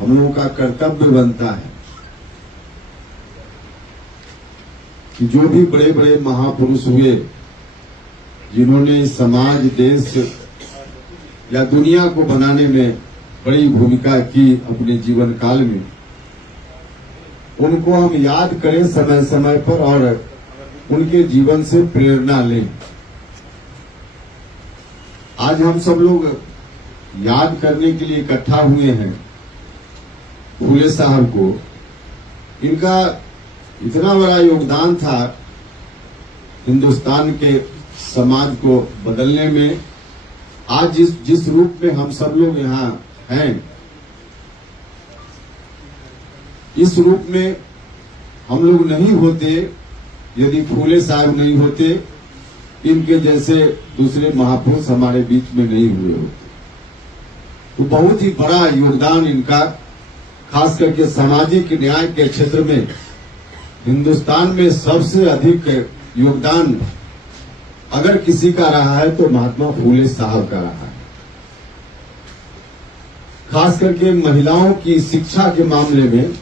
हम लोगों का कर्तव्य बनता है कि जो भी बड़े बड़े महापुरुष हुए, जिन्होंने समाज, देश या दुनिया को बनाने में बड़ी भूमिका की अपने जीवन काल में, उनको हम याद करें समय समय पर और उनके जीवन से प्रेरणा लें। आज हम सब लोग याद करने के लिए इकट्ठा हुए हैं फूले साहब को। इनका इतना बड़ा योगदान था हिंदुस्तान के समाज को बदलने में। आज जिस रूप में हम सब लोग यहाँ हैं, इस रूप में हम लोग नहीं होते यदि फूले साहब नहीं होते, इनके जैसे दूसरे महापुरुष हमारे बीच में नहीं हुए होते। तो बहुत ही बड़ा योगदान इनका, खास करके सामाजिक न्याय के क्षेत्र में हिंदुस्तान में सबसे अधिक योगदान अगर किसी का रहा है तो महात्मा फूले साहब का रहा है। खास करके महिलाओं की शिक्षा के मामले में,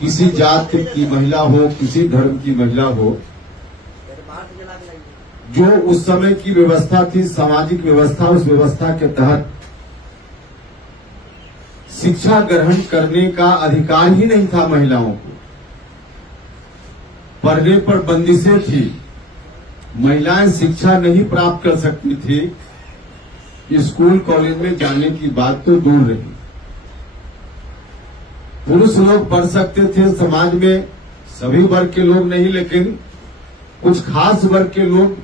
किसी जात की महिला हो, किसी धर्म की महिला हो, जो उस समय की व्यवस्था थी, सामाजिक व्यवस्था, उस व्यवस्था के तहत शिक्षा ग्रहण करने का अधिकार ही नहीं था महिलाओं को। पढ़ने पर बंदिशें थी, महिलाएं शिक्षा नहीं प्राप्त कर सकती थी, स्कूल कॉलेज में जाने की बात तो दूर रही। पुरुष लोग पढ़ सकते थे, समाज में सभी वर्ग के लोग नहीं, लेकिन कुछ खास वर्ग के लोग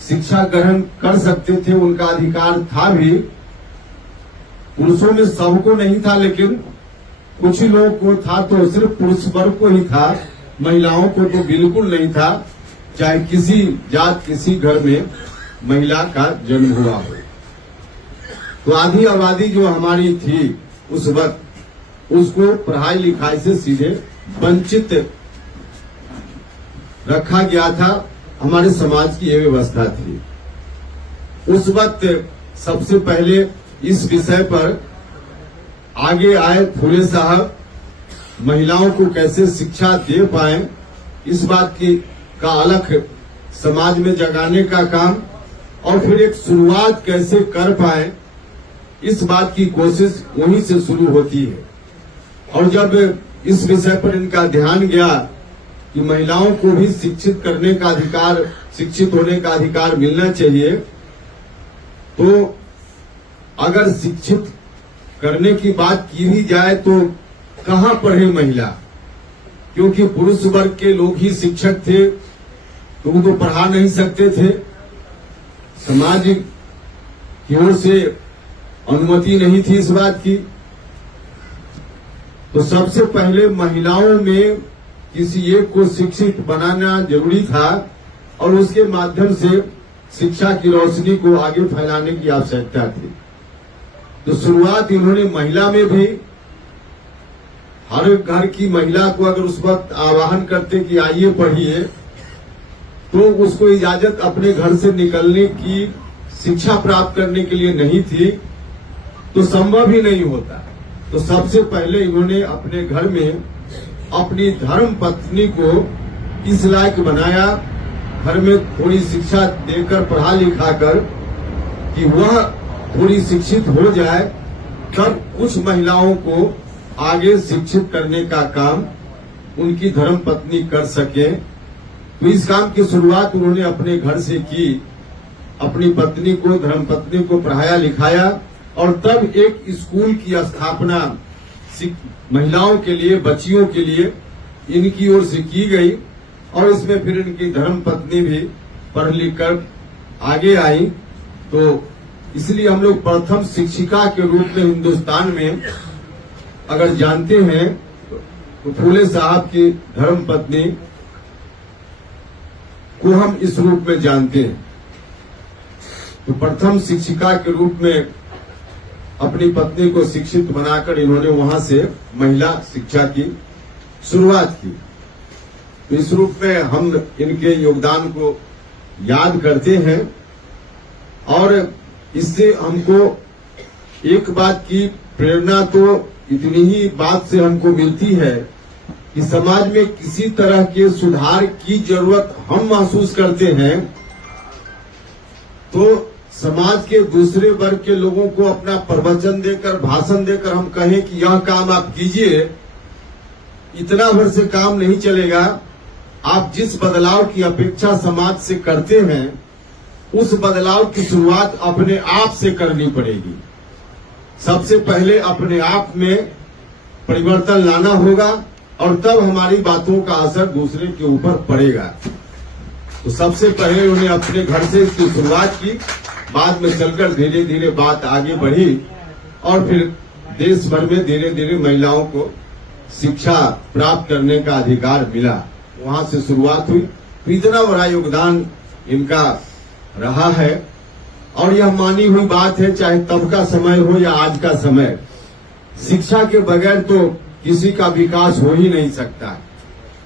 शिक्षा ग्रहण कर सकते थे, उनका अधिकार था भी। पुरुषों में सबको नहीं था, लेकिन कुछ ही लोगों को था, तो सिर्फ पुरुष वर्ग को ही था, महिलाओं को तो बिल्कुल नहीं था, चाहे किसी जात, किसी घर में महिला का जन्म हुआ हो। तो आधी आबादी जो हमारी थी उस वक्त, उसको पढ़ाई लिखाई से सीधे वंचित रखा गया था। हमारे समाज की यह व्यवस्था थी। उस वक्त सबसे पहले इस विषय पर आगे आए फूले साहब, महिलाओं को कैसे शिक्षा दे पाए, इस बात का अलख समाज में जगाने का काम, और फिर एक शुरुआत कैसे कर पाए, इस बात की कोशिश वहीं से शुरू होती है। और जब इस विषय पर इनका ध्यान गया कि महिलाओं को भी शिक्षित करने का अधिकार, शिक्षित होने का अधिकार मिलना चाहिए, तो अगर शिक्षित करने की बात की भी जाए तो कहाँ पढ़े महिला, क्योंकि पुरुष वर्ग के लोग ही शिक्षक थे, तो वो तो पढ़ा नहीं सकते थे। समाज की ओर से अनुमति नहीं थी इस बात की। तो सबसे पहले महिलाओं में किसी एक को शिक्षित बनाना जरूरी था, और उसके माध्यम से शिक्षा की रोशनी को आगे फैलाने की आवश्यकता थी। तो शुरुआत इन्होंने महिला में भी, हर घर की महिला को अगर उस वक्त आह्वान करते कि आइए पढ़िए, तो उसको इजाजत अपने घर से निकलने की, शिक्षा प्राप्त करने के लिए नहीं थी, तो संभव ही नहीं होता। तो सबसे पहले इन्होंने अपने घर में अपनी धर्म पत्नी को इस लायक बनाया, घर में थोड़ी शिक्षा देकर, पढ़ा लिखा कर, कि वह थोड़ी शिक्षित हो जाए, तब कुछ महिलाओं को आगे शिक्षित करने का काम उनकी धर्म पत्नी कर सके। तो इस काम की शुरुआत उन्होंने अपने घर से की। अपनी पत्नी को, धर्म पत्नी को पढ़ाया लिखाया, और तब एक स्कूल की स्थापना महिलाओं के लिए, बच्चियों के लिए इनकी ओर से की गई, और इसमें फिर इनकी धर्म पत्नी भी पढ़ लिख कर आगे आई। तो इसलिए हम लोग प्रथम शिक्षिका के रूप में हिंदुस्तान में अगर जानते हैं तो फूले साहब की धर्म पत्नी को हम इस रूप में जानते हैं। तो प्रथम शिक्षिका के रूप में अपनी पत्नी को शिक्षित बनाकर इन्होंने वहां से महिला शिक्षा की शुरुआत की। तो इस रूप में हम इनके योगदान को याद करते हैं, और इससे हमको एक बात की प्रेरणा तो इतनी ही बात से हमको मिलती है कि समाज में किसी तरह के सुधार की जरूरत हम महसूस करते हैं तो समाज के दूसरे वर्ग के लोगों को अपना प्रवचन देकर, भाषण देकर हम कहें कि यह काम आप कीजिए, इतना भर से काम नहीं चलेगा। आप जिस बदलाव की अपेक्षा समाज से करते हैं उस बदलाव की शुरुआत अपने आप से करनी पड़ेगी। सबसे पहले अपने आप में परिवर्तन लाना होगा और तब हमारी बातों का असर दूसरे के ऊपर पड़ेगा। तो सबसे पहले उन्हें अपने घर से इसकी शुरुआत की, बाद में चलकर धीरे धीरे बात आगे बढ़ी और फिर देश भर में धीरे धीरे महिलाओं को शिक्षा प्राप्त करने का अधिकार मिला। वहां से शुरुआत हुई। तो इतना बड़ा योगदान इनका रहा है और यह मानी हुई बात है, चाहे तब का समय हो या आज का समय, शिक्षा के बगैर तो किसी का विकास हो ही नहीं सकता।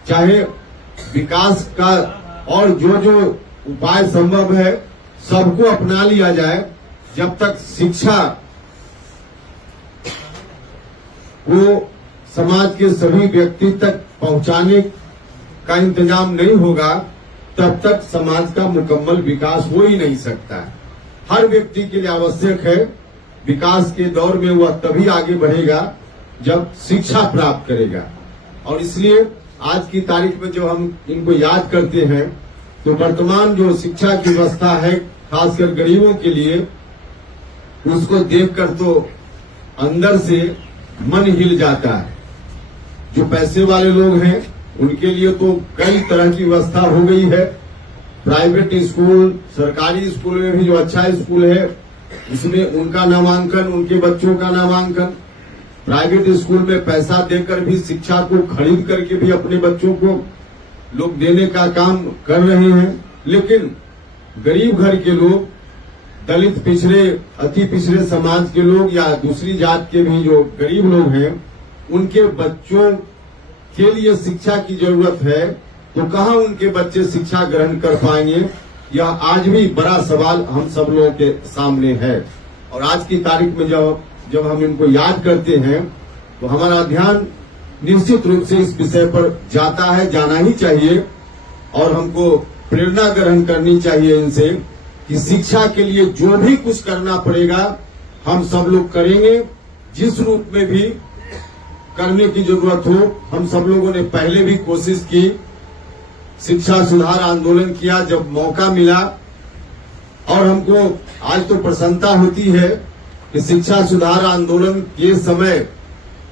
चाहे विकास का और जो जो उपाय संभव है सबको अपना लिया जाए, जब तक शिक्षा को समाज के सभी व्यक्ति तक पहुंचाने का इंतजाम नहीं होगा तब तक समाज का मुकम्मल विकास हो ही नहीं सकता है। हर व्यक्ति के लिए आवश्यक है, विकास के दौर में वह तभी आगे बढ़ेगा जब शिक्षा प्राप्त करेगा। और इसलिए आज की तारीख में जो हम इनको याद करते हैं तो वर्तमान जो शिक्षा की व्यवस्था है खासकर गरीबों के लिए, उसको देखकर तो अंदर से मन हिल जाता है। जो पैसे वाले लोग हैं उनके लिए तो कई तरह की व्यवस्था हो गई है। प्राइवेट स्कूल, सरकारी स्कूल में भी जो अच्छा स्कूल है उसमें उनका नामांकन, उनके बच्चों का नामांकन, प्राइवेट स्कूल में पैसा देकर भी शिक्षा को खरीद करके भी अपने बच्चों को लोग देने का काम कर रहे हैं। लेकिन गरीब घर के लोग, दलित पिछड़े, अति पिछड़े समाज के लोग या दूसरी जात के भी जो गरीब लोग हैं, उनके बच्चों के लिए शिक्षा की जरूरत है तो कहाँ उनके बच्चे शिक्षा ग्रहण कर पाएंगे? यह आज भी बड़ा सवाल हम सब लोगों के सामने है। और आज की तारीख में जब हम इनको याद करते हैं तो हमारा ध्यान निश्चित रूप से इस विषय पर जाता है, जाना ही चाहिए और हमको प्रेरणा ग्रहण करनी चाहिए इनसे कि शिक्षा के लिए जो भी कुछ करना पड़ेगा हम सब लोग करेंगे। जिस रूप में भी करने की जरूरत हो, हम सब लोगों ने पहले भी कोशिश की, शिक्षा सुधार आंदोलन किया जब मौका मिला और हमको आज तो प्रसन्नता होती है कि शिक्षा सुधार आंदोलन के समय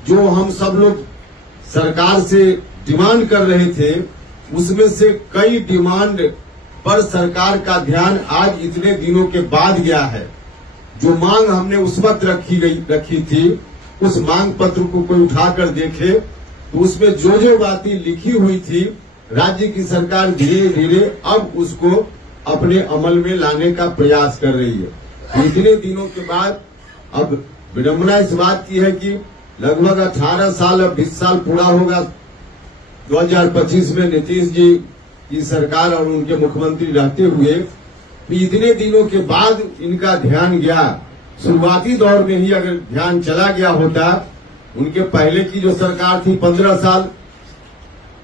जो हम सब लोग सरकार से डिमांड कर रहे थे उसमें से कई डिमांड पर सरकार का ध्यान आज इतने दिनों के बाद गया है। जो मांग हमने उस वक्त रखी थी, उस मांग पत्र को कोई उठाकर देखे तो उसमें जो बातें लिखी हुई थी राज्य की सरकार धीरे धीरे अब उसको अपने अमल में लाने का प्रयास कर रही है। इतने दिनों के बाद अब विडंबना इस बात की है कि लगभग 18 साल, अब 20 साल पूरा होगा 2025 में नीतीश जी की सरकार और उनके मुख्यमंत्री रहते हुए। इतने दिनों के बाद इनका ध्यान गया। शुरुआती दौर में ही अगर ध्यान चला गया होता, उनके पहले की जो सरकार थी 15 साल,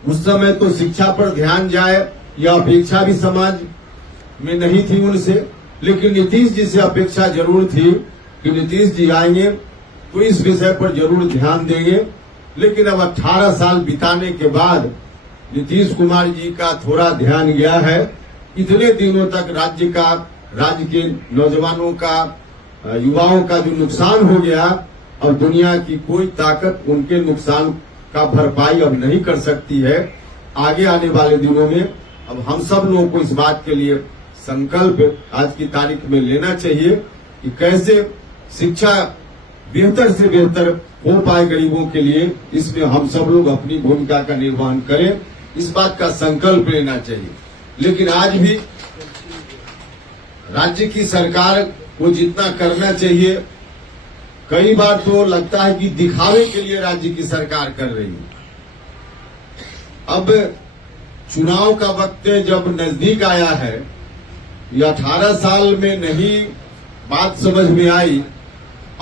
उस समय तो शिक्षा पर ध्यान जाए यह अपेक्षा भी समाज में नहीं थी उनसे। लेकिन नीतीश जी से अपेक्षा जरूर थी कि नीतीश जी आएंगे तो इस विषय पर जरूर ध्यान देंगे। लेकिन अब 18 साल बिताने के बाद नीतीश कुमार जी का थोड़ा ध्यान गया है। इतने दिनों तक राज्य के नौजवानों का, युवाओं का जो नुकसान हो गया, अब दुनिया की कोई ताकत उनके नुकसान का भरपाई अब नहीं कर सकती है। आगे आने वाले दिनों में अब हम सब लोगों को इस बात के लिए संकल्प आज की तारीख में लेना चाहिए कि कैसे शिक्षा बेहतर से बेहतर हो पाए गरीबों के लिए। इसमें हम सब लोग अपनी भूमिका का निर्वहन करें, इस बात का संकल्प लेना चाहिए। लेकिन आज भी राज्य की सरकार को जितना करना चाहिए, कई बार तो लगता है कि दिखावे के लिए राज्य की सरकार कर रही है। अब चुनाव का वक्त जब नजदीक आया है, ये 18 साल में नहीं बात समझ में आई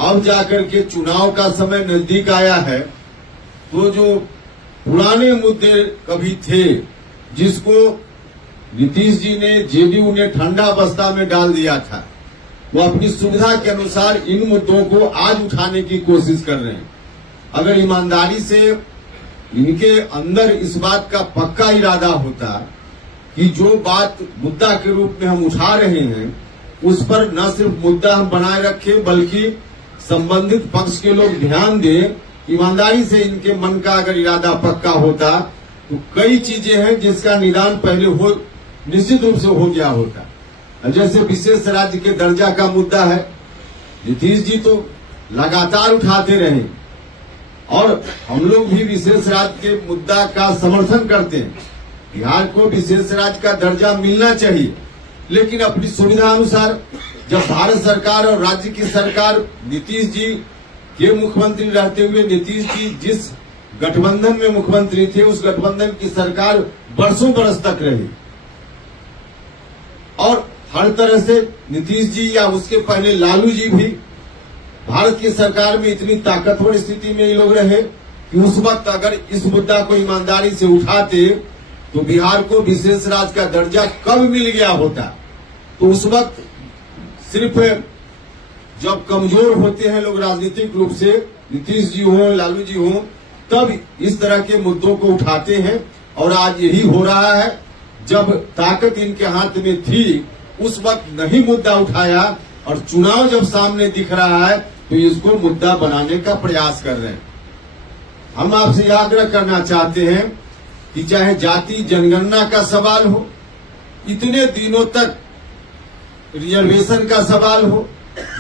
अब जाकर के चुनाव का समय नजदीक आया है तो जो पुराने मुद्दे कभी थे जिसको नीतीश जी ने जेडीयू ने ठंडा बस्ता में डाल दिया था, वो अपनी सुविधा के अनुसार इन मुद्दों को आज उठाने की कोशिश कर रहे हैं। अगर ईमानदारी से इनके अंदर इस बात का पक्का इरादा होता कि जो बात मुद्दा के रूप में हम उठा रहे हैं उस पर न सिर्फ मुद्दा हम बनाए रखें बल्कि संबंधित पक्ष के लोग ध्यान दें, ईमानदारी से इनके मन का अगर इरादा पक्का होता तो कई चीजें हैं जिसका निदान पहले हो निश्चित रूप से हो गया होता। जैसे विशेष राज्य के दर्जा का मुद्दा है, नीतीश जी तो लगातार उठाते रहे और हम लोग भी विशेष राज्य के मुद्दा का समर्थन करते हैं। बिहार को विशेष राज्य का दर्जा मिलना चाहिए, लेकिन अपनी सुविधा अनुसार जब भारत सरकार और राज्य की सरकार नीतीश जी के मुख्यमंत्री रहते हुए नीतीश जी जिस गठबंधन में मुख्यमंत्री थे उस गठबंधन की सरकार बरसों बरस तक रही और हर तरह से नीतीश जी या उसके पहले लालू जी भी भारत की सरकार में इतनी ताकतवर स्थिति में ये लोग रहे कि उस वक्त अगर इस मुद्दा को ईमानदारी से उठाते तो बिहार को विशेष राज्य का दर्जा कब मिल गया होता। तो उस वक्त सिर्फ जब कमजोर होते हैं लोग राजनीतिक रूप से, नीतीश जी हो लालू जी हो, तब इस तरह के मुद्दों को उठाते हैं और आज यही हो रहा है। जब ताकत इनके हाथ में थी उस वक्त नहीं मुद्दा उठाया और चुनाव जब सामने दिख रहा है तो इसको मुद्दा बनाने का प्रयास कर रहे हैं। हम आपसे आग्रह करना चाहते हैं कि चाहे जाति जनगणना का सवाल हो, इतने दिनों तक रिजर्वेशन का सवाल हो,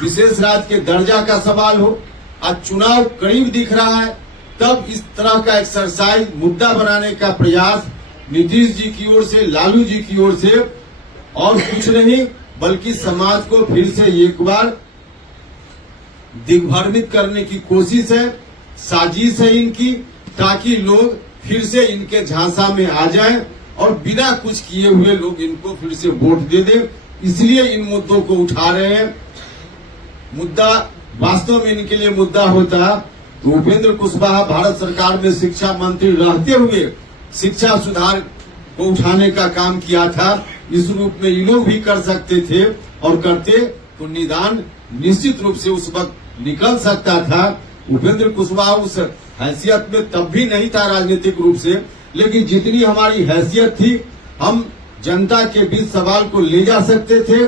विशेष राज्य के दर्जा का सवाल हो, आज चुनाव करीब दिख रहा है तब इस तरह का एक्सरसाइज मुद्दा बनाने का प्रयास नीतीश जी की ओर से, लालू जी की ओर से और कुछ नहीं बल्कि समाज को फिर से एक बार दिग्भ्रमित करने की कोशिश है, साजिश है इनकी, ताकि लोग फिर से इनके झांसा में आ जाएं और बिना कुछ किए हुए लोग इनको फिर से वोट दे दें। इसलिए इन मुद्दों को उठा रहे हैं। मुद्दा वास्तव में इनके लिए मुद्दा होता तो उपेंद्र कुशवाहा भारत सरकार में शिक्षा मंत्री रहते हुए शिक्षा सुधार को उठाने का काम किया था। इस रूप में ये लोग भी कर सकते थे और करते तो निदान निश्चित रूप से उस वक्त निकल सकता था। उपेंद्र कुशवाहा उस हैसियत में तब भी नहीं था राजनीतिक रूप से, लेकिन जितनी हमारी हैसियत थी हम जनता के बीच सवाल को ले जा सकते थे।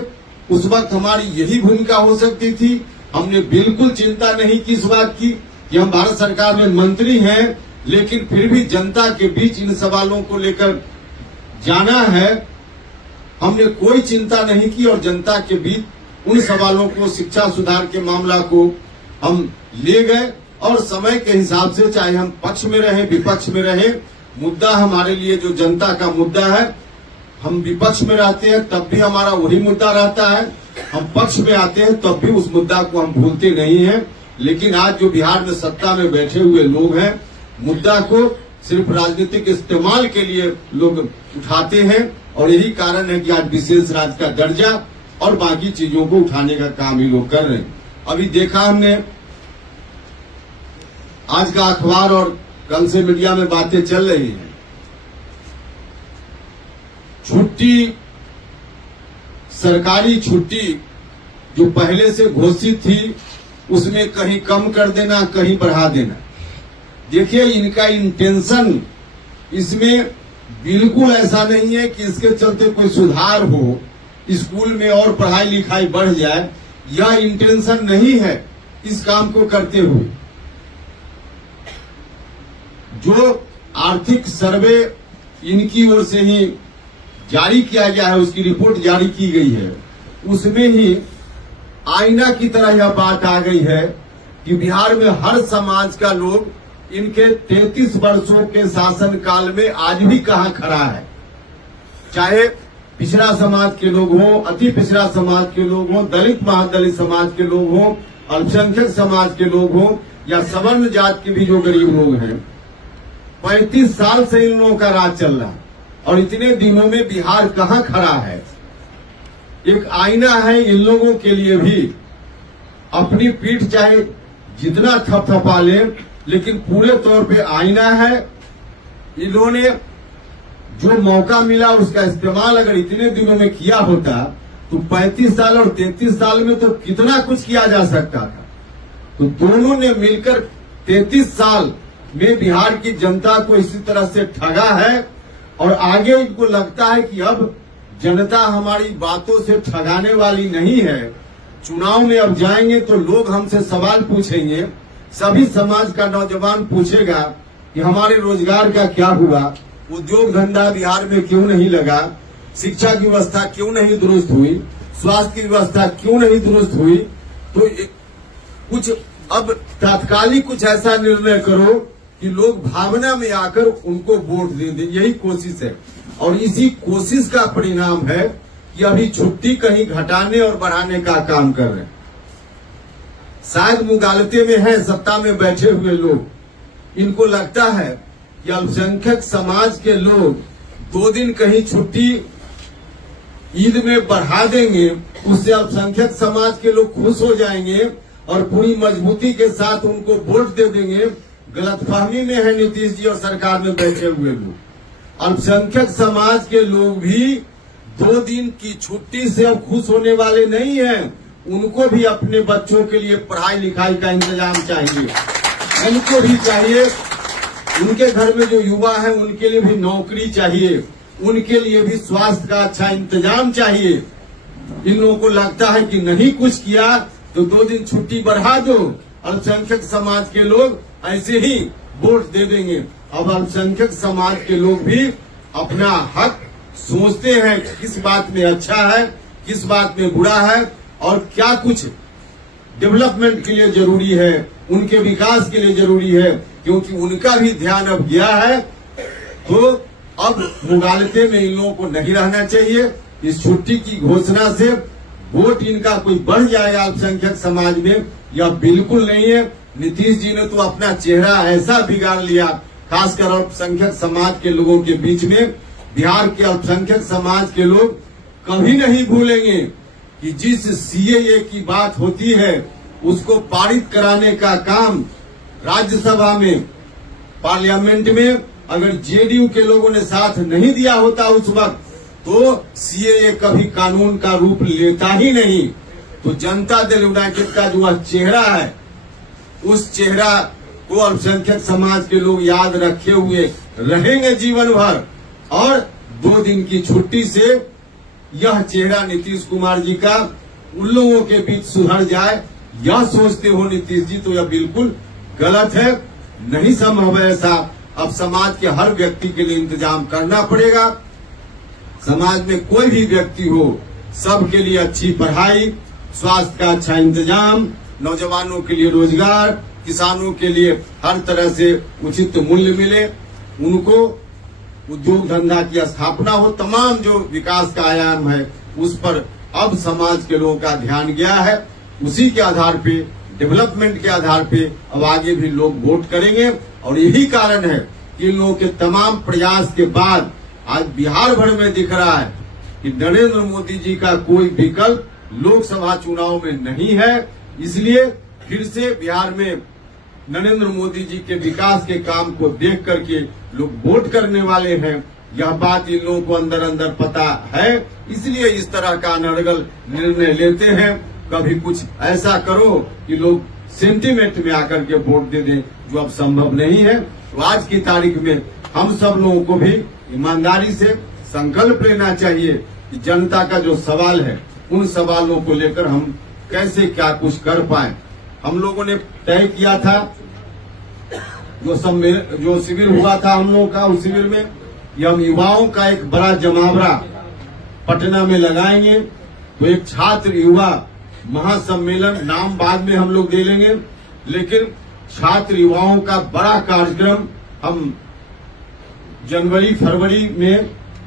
उस वक्त हमारी यही भूमिका हो सकती थी। हमने बिल्कुल चिंता नहीं की इस बात की कि हम भारत सरकार में मंत्री हैं, लेकिन फिर भी जनता के बीच इन सवालों को लेकर जाना है। हमने कोई चिंता नहीं की और जनता के बीच उन सवालों को, शिक्षा सुधार के मामला को हम ले गए और समय के हिसाब से चाहे हम पक्ष में रहें विपक्ष में रहें, मुद्दा हमारे लिए जो जनता का मुद्दा है, हम विपक्ष में रहते हैं तब भी हमारा वही मुद्दा रहता है, हम पक्ष में आते हैं तब भी उस मुद्दा को हम भूलते नहीं हैं। लेकिन आज जो बिहार में सत्ता में बैठे हुए लोग हैं, मुद्दा को सिर्फ राजनीतिक इस्तेमाल के लिए लोग उठाते हैं और यही कारण है कि आज विशेष राज्य का दर्जा और बाकी चीजों को उठाने का काम ये लोग कर रहे हैं। अभी देखा हमने आज का अखबार और कल से मीडिया में बातें चल रही हैं, छुट्टी, सरकारी छुट्टी जो पहले से घोषित थी उसमें कहीं कम कर देना, कहीं बढ़ा देना। देखिए इनका इंटेंशन इसमें बिल्कुल ऐसा नहीं है कि इसके चलते कोई सुधार हो, स्कूल में और पढ़ाई लिखाई बढ़ जाए, यह इंटेंशन नहीं है इस काम को करते हुए। जो आर्थिक सर्वे इनकी ओर से ही जारी किया गया है, उसकी रिपोर्ट जारी की गई है, उसमें ही आईना की तरह यह बात आ गई है कि बिहार में हर समाज का लोग इनके 33 वर्षों के शासन काल में आज भी कहां खड़ा है। चाहे पिछड़ा समाज के लोग हों, अति पिछड़ा समाज के लोग हों, दलित महादलित समाज के लोग हों, अल्पसंख्यक समाज के लोग हों या सवर्ण जात के भी जो गरीब लोग हैं, 35 साल से इन लोगों का राज चल रहा है और इतने दिनों में बिहार कहां खड़ा है। एक आईना है इन लोगों के लिए भी। अपनी पीठ चाहे जितना थपथपा ले, लेकिन पूरे तौर पे आईना है। इन्होंने जो मौका मिला उसका इस्तेमाल अगर इतने दिनों में किया होता तो 35 साल और 33 साल में तो कितना कुछ किया जा सकता था। तो दोनों ने मिलकर 33 साल में बिहार की जनता को इसी तरह से ठगा है और आगे इनको लगता है कि अब जनता हमारी बातों से ठगाने वाली नहीं है। चुनाव में अब जाएंगे तो लोग हमसे सवाल पूछेंगे, सभी समाज का नौजवान पूछेगा कि हमारे रोजगार का क्या हुआ, उद्योग धंधा बिहार में क्यों नहीं लगा, शिक्षा की व्यवस्था क्यों नहीं दुरुस्त हुई, स्वास्थ्य की व्यवस्था क्यों नहीं दुरुस्त हुई। तो कुछ अब तात्कालिक कुछ ऐसा निर्णय करो कि लोग भावना में आकर उनको वोट दे दें, यही कोशिश है। और इसी कोशिश का परिणाम है कि अभी छुट्टी कहीं घटाने और बढ़ाने का काम कर रहे हैं। शायद मुगालते में है सत्ता में बैठे हुए लोग, इनको लगता है कि अल्पसंख्यक समाज के लोग 2 दिन कहीं छुट्टी ईद में बढ़ा देंगे, उससे अल्पसंख्यक समाज के लोग खुश हो जाएंगे और पूरी मजबूती के साथ उनको वोट दे देंगे। गलतफहमी में है नीतीश जी और सरकार में बैठे हुए लोग। अल्पसंख्यक समाज के लोग भी 2 दिन की छुट्टी से अब खुश होने वाले नहीं हैं। उनको भी अपने बच्चों के लिए पढ़ाई लिखाई का इंतजाम चाहिए, उनको भी चाहिए। उनके घर में जो युवा है उनके लिए भी नौकरी चाहिए, उनके लिए भी स्वास्थ्य का अच्छा इंतजाम चाहिए। इन लोगों को लगता है कि नहीं कुछ किया तो 2 दिन छुट्टी बढ़ा दो, अल्पसंख्यक समाज के लोग ऐसे ही वोट दे देंगे। अब अल्पसंख्यक समाज के लोग भी अपना हक सोचते हैं, किस बात में अच्छा है, किस बात में बुरा है और क्या कुछ डेवलपमेंट के लिए जरूरी है, उनके विकास के लिए जरूरी है, क्योंकि उनका भी ध्यान अब गया है। तो अब मुगालते में इन लोगों को नहीं रहना चाहिए। इस छुट्टी की घोषणा से वोट इनका कोई बढ़ जाएगा अल्पसंख्यक समाज में, यह बिल्कुल नहीं है। नीतीश जी ने तो अपना चेहरा ऐसा बिगाड़ लिया, खासकर अल्पसंख्यक समाज के लोगों के बीच में। बिहार के अल्पसंख्यक समाज के लोग कभी नहीं भूलेंगे कि जिस सीएए की बात होती है उसको पारित कराने का काम राज्यसभा में, पार्लियामेंट में अगर जेडीयू के लोगों ने साथ नहीं दिया होता उस वक्त, तो सीएए कभी कानून का रूप लेता ही नहीं। तो जनता दल यूनाइटेड का जो चेहरा है, उस चेहरा को अल्पसंख्यक समाज के लोग याद रखे हुए रहेंगे जीवन भर। और 2 दिन की छुट्टी से यह चेहरा नीतीश कुमार जी का उन लोगों के बीच सुधर जाए, यह सोचते हो नीतीश जी, तो यह बिल्कुल गलत है, नहीं संभव है ऐसा। अब समाज के हर व्यक्ति के लिए इंतजाम करना पड़ेगा। समाज में कोई भी व्यक्ति हो, सबके लिए अच्छी पढ़ाई, स्वास्थ्य का अच्छा इंतजाम, नौजवानों के लिए रोजगार, किसानों के लिए हर तरह से उचित मूल्य मिले, उनको उद्योग धंधा की स्थापना हो, तमाम जो विकास का आयाम है उस पर अब समाज के लोगों का ध्यान गया है। उसी के आधार पे, डेवलपमेंट के आधार पे अब आगे भी लोग वोट करेंगे। और यही कारण है कि इन लोगों के तमाम प्रयास के बाद आज बिहार भर में दिख रहा है कि नरेंद्र मोदी जी का कोई विकल्प लोकसभा चुनाव में नहीं है। इसलिए फिर से बिहार में नरेंद्र मोदी जी के विकास के काम को देख करके लोग वोट करने वाले हैं। यह बात इन लोगों को अंदर अंदर पता है, इसलिए इस तरह का अनर्गल निर्णय लेते हैं। कभी कुछ ऐसा करो कि लोग सेंटीमेंट में आकर के वोट दे दें, जो अब संभव नहीं है। तो आज की तारीख में हम सब लोगों को भी ईमानदारी से संकल्प लेना चाहिए कि जनता का जो सवाल है, उन सवालों को लेकर हम कैसे क्या कुछ कर पाए। हम लोगों ने तय किया था, जो शिविर हुआ था हम लोगों का, उस शिविर में ये हम युवाओं का एक बड़ा जमावड़ा पटना में लगाएंगे। तो एक छात्र युवा महासम्मेलन, नाम बाद में हम लोग दे लेंगे, लेकिन छात्र युवाओं का बड़ा कार्यक्रम हम जनवरी फरवरी में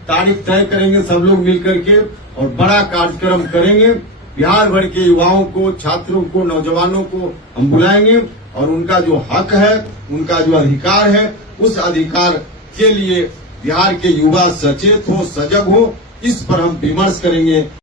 तारीख तय करेंगे, सब लोग मिलकर के, और बड़ा कार्यक्रम करेंगे। बिहार भर के युवाओं को, छात्रों को, नौजवानों को हम बुलाएंगे और उनका जो हक है, उनका जो अधिकार है, उस अधिकार के लिए बिहार के युवा सचेत हो, सजग हो, इस पर हम विमर्श करेंगे।